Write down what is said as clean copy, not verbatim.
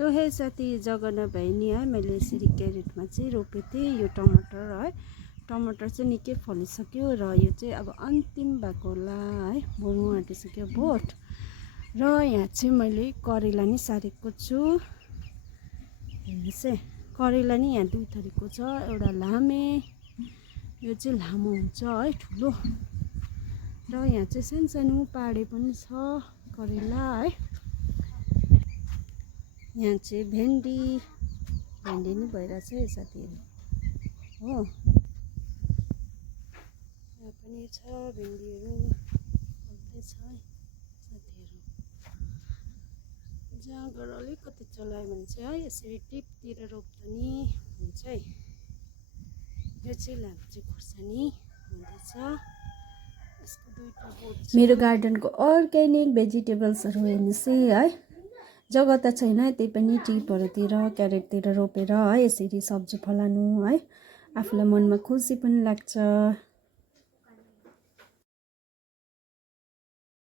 लो है साथी, जग्गा नभए नि है मैले यसरी क्यारेटमा चाहिँ रोपेको थिएँ यो टमाटर है। टमाटर चाहिँ निकै फलिसक्यो र यो चाहिँ अब अन्तिम भएको होला है, बढ्नु आँटिसक्यो बोट। र यहाँ चाहिँ मैले करेला नि सारेको छु। हेर्नुहोस् है, करेला नि यहाँ दुई थरीको छ, एउटा लामे, यो चाहिँ लामो हुन्छ है, ठुलो। र यहाँ चाहिँ सानसानो पाडे पनि छ करेला है। यहाँ चाहिँ भेन्डी नि भइरहेछ है साथीहरू हो। यहाँ पनि छ भेन्डीहरू फल्दैछ है साथीहरू। जहाँ गएर अलिकति चलायो भने चाहिँ है यसरी टिपतिर रोप्दा नि हुन्छ है। यो चाहिँ लाम्चे खुर्सानी हुँदैछ। मेरो गार्डनको अर्ग्यानिक भेजिटेबल्सहरू हेर्नुहोस् है। जग्गा त छैन, त्यही पनि टिपहरूतिर क्यारेटतिर रोपेर है यसरी सब्जी फलाउनु है, आफूलाई मनमा खुसी पनि लाग्छ।